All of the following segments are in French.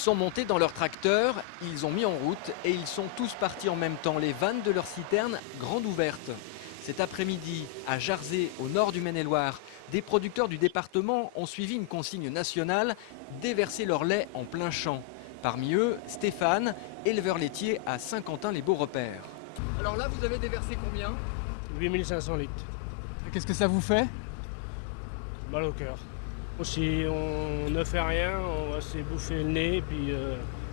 sont montés dans leur tracteur, ils ont mis en route et ils sont tous partis en même temps, les vannes de leur citerne grandes ouvertes. Cet après-midi, à Jarzé, au nord du Maine-et-Loire, des producteurs du département ont suivi une consigne nationale, déverser leur lait en plein champ. Parmi eux, Stéphane, éleveur laitier à Saint-Quentin-les-Beaux-Repères. Alors là, vous avez déversé combien? 8500 litres. Qu'est-ce que ça vous fait? Mal au cœur. Si on ne fait rien, on va se bouffer le nez. Et puis,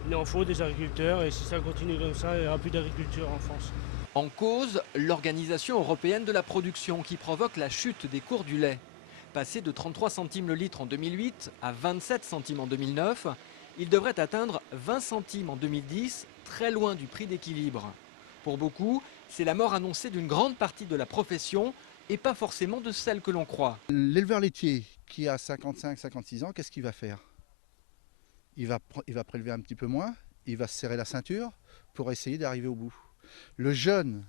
il en faut des agriculteurs. Et si ça continue comme ça, il n'y aura plus d'agriculture en France. En cause, l'Organisation européenne de la production qui provoque la chute des cours du lait. Passé de 33 centimes le litre en 2008 à 27 centimes en 2009, il devrait atteindre 20 centimes en 2010, très loin du prix d'équilibre. Pour beaucoup, c'est la mort annoncée d'une grande partie de la profession et pas forcément de celle que l'on croit. L'éleveur laitier qui a 55-56 ans, qu'est-ce qu'il va faire? Il va prélever un petit peu moins, il va se serrer la ceinture pour essayer d'arriver au bout. Le jeune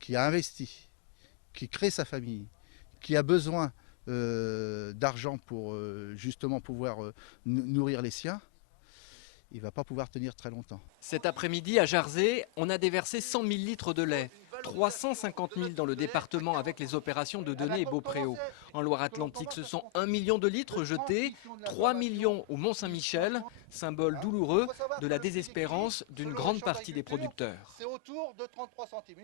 qui a investi, qui crée sa famille, qui a besoin d'argent pour justement pouvoir nourrir les siens, il ne va pas pouvoir tenir très longtemps. Cet après-midi à Jarzé, on a déversé 100 000 litres de lait. 350 000 dans le département avec les opérations de Denay et Beaupréau. En Loire-Atlantique, ce sont 1 million de litres jetés, 3 millions au Mont-Saint-Michel, symbole douloureux de la désespérance d'une grande partie des producteurs. C'est autour de 33 centimes.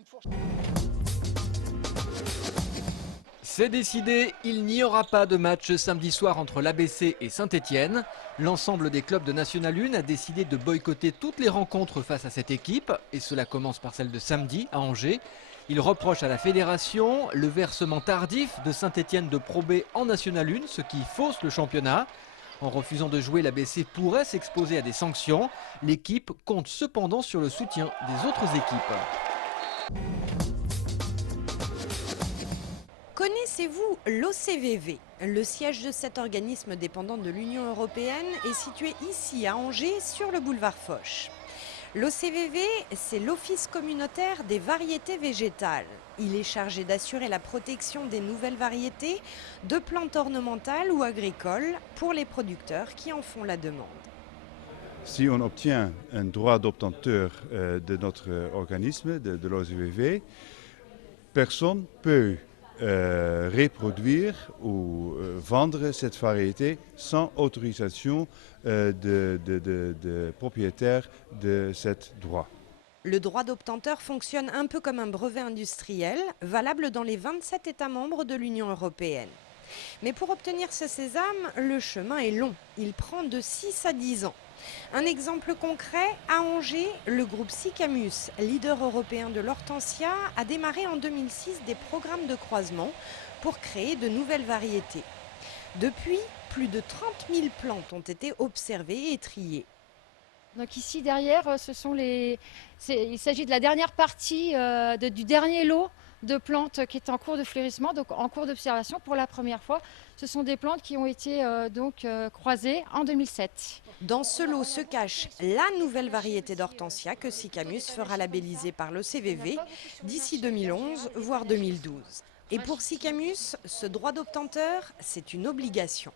C'est décidé, il n'y aura pas de match samedi soir entre l'ABC et Saint-Étienne. L'ensemble des clubs de National 1 a décidé de boycotter toutes les rencontres face à cette équipe, et cela commence par celle de samedi à Angers. Il reproche à la fédération le versement tardif de Saint-Étienne de Pro B en National 1, ce qui fausse le championnat. En refusant de jouer, l'ABC pourrait s'exposer à des sanctions. L'équipe compte cependant sur le soutien des autres équipes. Connaissez-vous l'OCVV? Le siège de cet organisme dépendant de l'Union européenne est situé ici à Angers sur le boulevard Foch. L'OCVV, c'est l'Office communautaire des variétés végétales. Il est chargé d'assurer la protection des nouvelles variétés de plantes ornementales ou agricoles pour les producteurs qui en font la demande. Si on obtient un droit d'obtenteur de notre organisme, de l'OCVV, personne peut reproduire ou vendre cette variété sans autorisation de propriétaire de ce droit. Le droit d'obtenteur fonctionne un peu comme un brevet industriel, valable dans les 27 États membres de l'Union européenne. Mais pour obtenir ce sésame, le chemin est long. Il prend de 6 à 10 ans. Un exemple concret, à Angers, le groupe Sicamus, leader européen de l'hortensia, a démarré en 2006 des programmes de croisement pour créer de nouvelles variétés. Depuis, plus de 30 000 plantes ont été observées et triées. Donc ici derrière, il s'agit de la dernière partie du dernier lot de plantes qui est en cours de fleurissement, donc en cours d'observation pour la première fois. Ce sont des plantes qui ont été croisées en 2007. Dans ce lot se cache la nouvelle variété d'hortensia que Sicamus fera labelliser par l'OCVV d'ici 2011, voire 2012. Et pour Sicamus, ce droit d'obtenteur, c'est une obligation.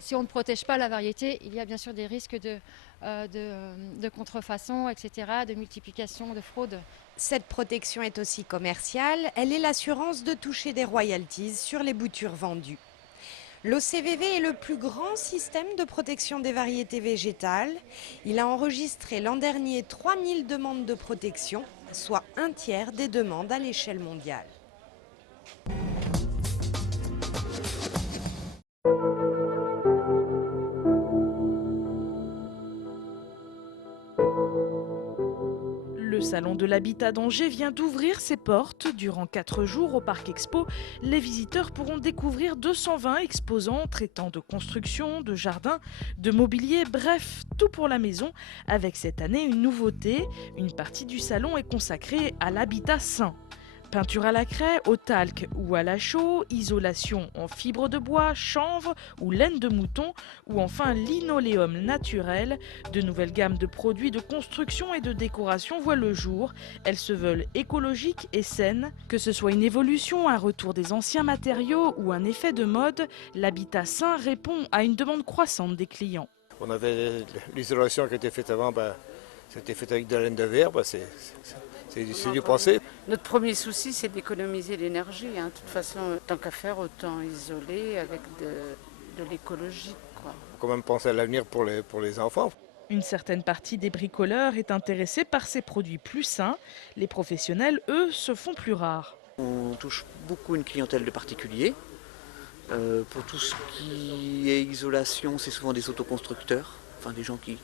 Si on ne protège pas la variété, il y a bien sûr des risques de contrefaçon, etc., de multiplication, de fraude. Cette protection est aussi commerciale. Elle est l'assurance de toucher des royalties sur les boutures vendues. L'OCVV est le plus grand système de protection des variétés végétales. Il a enregistré l'an dernier 3000 demandes de protection, soit un tiers des demandes à l'échelle mondiale. Le Salon de l'Habitat d'Angers vient d'ouvrir ses portes. Durant 4 jours au Parc Expo, les visiteurs pourront découvrir 220 exposants traitant de construction, de jardin, de mobilier, bref, tout pour la maison. Avec cette année une nouveauté, une partie du salon est consacrée à l'habitat sain. Peinture à la craie, au talc ou à la chaux, isolation en fibre de bois, chanvre ou laine de mouton, ou enfin linoléum naturel. De nouvelles gammes de produits de construction et de décoration voient le jour. Elles se veulent écologiques et saines. Que ce soit une évolution, un retour des anciens matériaux ou un effet de mode, l'habitat sain répond à une demande croissante des clients. On avait l'isolation qui était faite avant, c'était fait avec de la laine de verre, c'est du passé. Notre premier souci, c'est d'économiser l'énergie. De toute façon, tant qu'à faire, autant isoler avec de l'écologie. Il faut quand même penser à l'avenir pour les enfants. Une certaine partie des bricoleurs est intéressée par ces produits plus sains. Les professionnels, eux, se font plus rares. On touche beaucoup une clientèle de particuliers. Pour tout ce qui est isolation, c'est souvent des autoconstructeurs, enfin des gens qui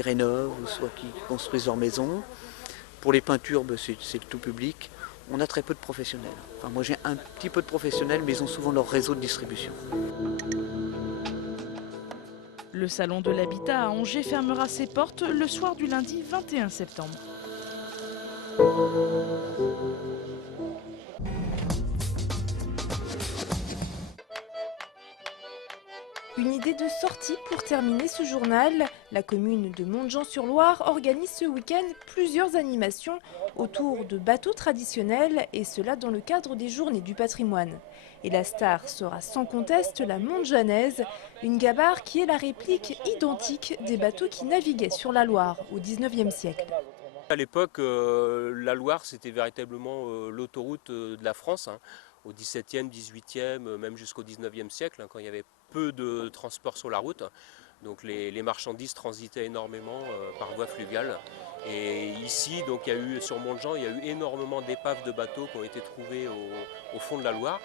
rénovent, ou soit qui construisent leur maison. Pour les peintures, c'est le tout public. On a très peu de professionnels. Enfin, moi j'ai un petit peu de professionnels, mais ils ont souvent leur réseau de distribution. Le salon de l'habitat à Angers fermera ses portes le soir du lundi 21 septembre. Une idée de sortie pour terminer ce journal. La commune de Montjean-sur-Loire organise ce week-end plusieurs animations autour de bateaux traditionnels, et cela dans le cadre des Journées du patrimoine. Et la star sera sans conteste la Montjanaise, une gabarre qui est la réplique identique des bateaux qui naviguaient sur la Loire au XIXe siècle. À l'époque, la Loire, c'était véritablement l'autoroute de la France. Au XVIIe, XVIIIe, même jusqu'au XIXe siècle, quand il y avait peu de transport sur la route. Donc les marchandises transitaient énormément par voie fluviale. Et ici, donc, sur Montjean, il y a eu énormément d'épaves de bateaux qui ont été trouvées au fond de la Loire.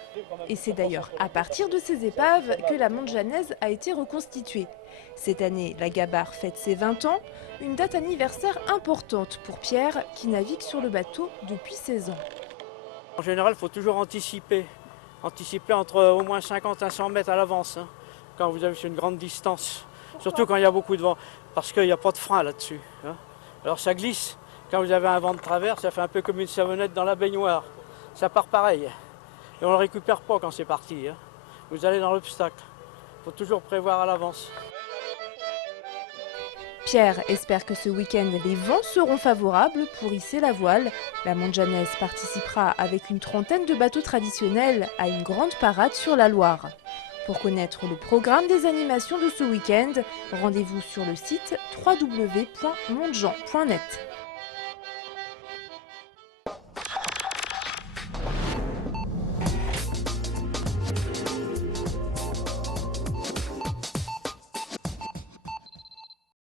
Et c'est d'ailleurs à partir de ces épaves que la Montjanaise a été reconstituée. Cette année, la gabarre fête ses 20 ans, une date anniversaire importante pour Pierre qui navigue sur le bateau depuis 16 ans. En général, il faut toujours anticiper entre au moins 50 à 100 mètres à l'avance, quand vous avez sur une grande distance, surtout quand il y a beaucoup de vent, parce qu'il n'y a pas de frein là-dessus. Alors ça glisse, quand vous avez un vent de travers, ça fait un peu comme une savonnette dans la baignoire, ça part pareil, et on ne le récupère pas quand c'est parti. Vous allez dans l'obstacle, il faut toujours prévoir à l'avance. Pierre espère que ce week-end, les vents seront favorables pour hisser la voile. La Montjanaise participera avec une trentaine de bateaux traditionnels à une grande parade sur la Loire. Pour connaître le programme des animations de ce week-end, rendez-vous sur le site www.montjean.net.